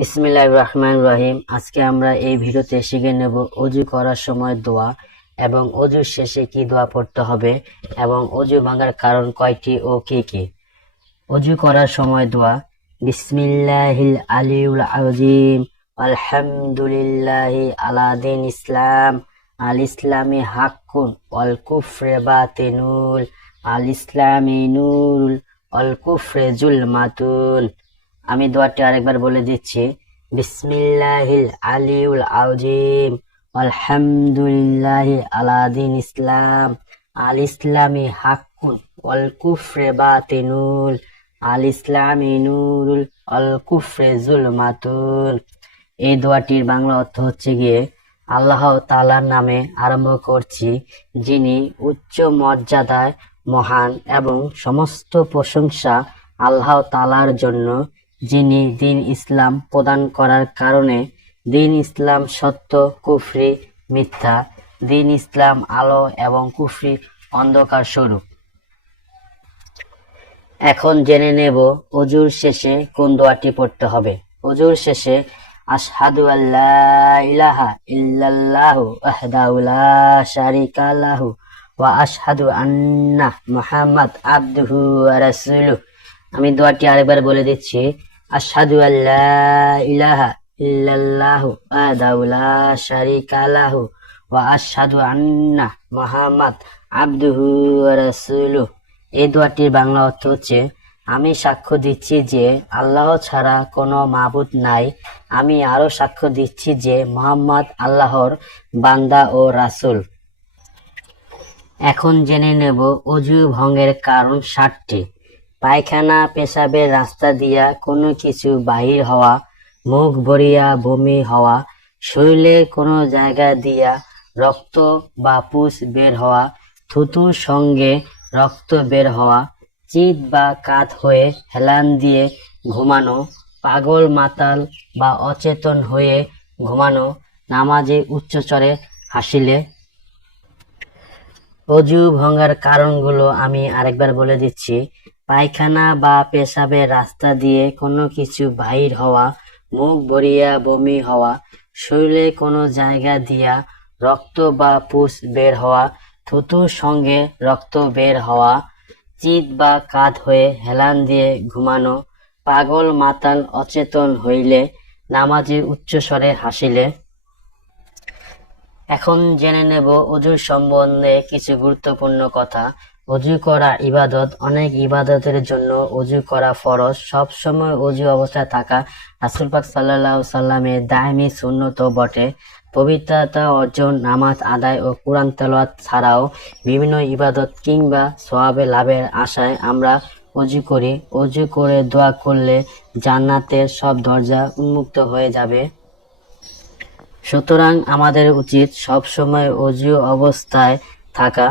বিসমিল্লাহ রহমান রহিম। আজকে আমরা এই ভিডিওতে শিখে নেব অজু করার সময় দোয়া এবং অজু শেষে কি দোয়া পড়তে হবে এবং অজু ভাঙার কারণ কয়টি ও কি কি। অজু করার সময় দোয়া। বিসমিল্লাহিল আলিউল আজিম আলহামদুলিল্লাহ আলাদিন ইসলাম। আল ইসলামী হাক্কুন অল কুফরে বাতিনুল। আল ইসলামী নুরুল। অল কুফরে জুলমাতুল। আমি দোয়াটি আরেকবার বলে দিচ্ছি। বিসমিল্লাহিল আলিউল আজিম আলহামদুলিল্লাহ আলাদিন ইসলাম। আল ইসলামী হাক্কুন অল কুফরে বাতিনুল। আল ইসলামী নুরুল অল কুফরে জুলমাতুল। এই দোয়াটির বাংলা অর্থ হচ্ছে গিয়ে, আল্লাহ তালার নামে আরম্ভ করছি, যিনি উচ্চ মর্যাদায় মহান এবং সমস্ত প্রশংসা আল্লাহ তালার জন্য যিনি দিন ইসলাম প্রদান করার কারণে দিন ইসলাম সত্য, কুফরি, মিথ্যা, দিন ইসলাম আলো এবং কুফরি অন্ধকার স্বরূপ। এখন জেনে নেব অজুর শেষে কোন দোয়াটি পড়তে হবে। অজুর শেষে, আশহাদু আল্লাহ ইলাহা ইল্লাল্লাহু ওয়াহদাহু লা শারিকা লাহু ওয়া আশহাদু আন্না মুহাম্মাদ আবদুহু ওয়া আমি দোয়াটি আরেকবার বলে দিচ্ছি। আশহাদু আল্লাহ ইলাহা ইল্লাল্লাহু ওয়াহদাহু লা শারিকা লাহু ওয়া আশহাদু আন্না মুহাম্মাদ আবদুহু ওয়া রাসূলুহু। এই দোয়াটির বাংলা অর্থ হচ্ছে, আমি সাক্ষ্য দিচ্ছি যে আল্লাহ ছাড়া কোনো মাবুদ নাই। আমি আরও সাক্ষ্য দিচ্ছি যে মোহাম্মদ আল্লাহর বান্দা ও রাসূল। এখন জেনে নেব অজু ভঙ্গের কারণ ষাটটি। পায়খানা পেশাবের রাস্তা দিয়া কোনো কিছু বাহির হওয়া, মুখ ভরিয়া বমি হওয়া শরীরের কোনো জায়গা দিয়া রক্ত বা পুষ বের হওয়া, থুতুর সঙ্গে রক্ত বের হওয়া, চিত বা কাত হয়ে হেলান দিয়ে ঘুমানো, পাগল মাতাল বা অচেতন হয়ে ঘুমানো, নামাজে উচ্চস্বরে হাসিলে অজু ভঙ্গার কারণগুলো আমি আরেকবার বলে দিচ্ছি। পায়খানা বা পেশাবের রাস্তা দিয়ে কোনো কিছু বাহির হওয়া, মুখ ভরিয়া বমি হওয়া, শরীরে কোনো জায়গা দিয়া রক্ত বা পুষ বের হওয়া থুতুর সঙ্গে রক্ত বের হওয়া, চিত বা কাত হয়ে হেলান দিয়ে ঘুমানো, পাগল মাতাল অচেতন হইলে, নামাজে উচ্চস্বরে হাসিলে এখন জেনে নেব অজুর সম্বন্ধে কিছু গুরুত্বপূর্ণ কথা। অজু করা ইবাদত, অনেক ইবাদতের জন্য অজু করা ফরজ। সব সময় অজু অবস্থায় থাকা রাসুল পাক সাল্লাহ সাল্লামের দায়মি সুন্নত বটে। পবিত্রতা অর্জন, নামাজ আদায় ও কোরআন তেলাওয়াত ছাড়াও বিভিন্ন ইবাদত কিংবা সোয়াবে লাভের আশায় আমরা অজু করি। অজু করে দোয়া করলে জান্নাতের সব দরজা উন্মুক্ত হয়ে যাবে। সুতরাং আমাদের উচিত সবসময় অজু অবস্থায় থাকা।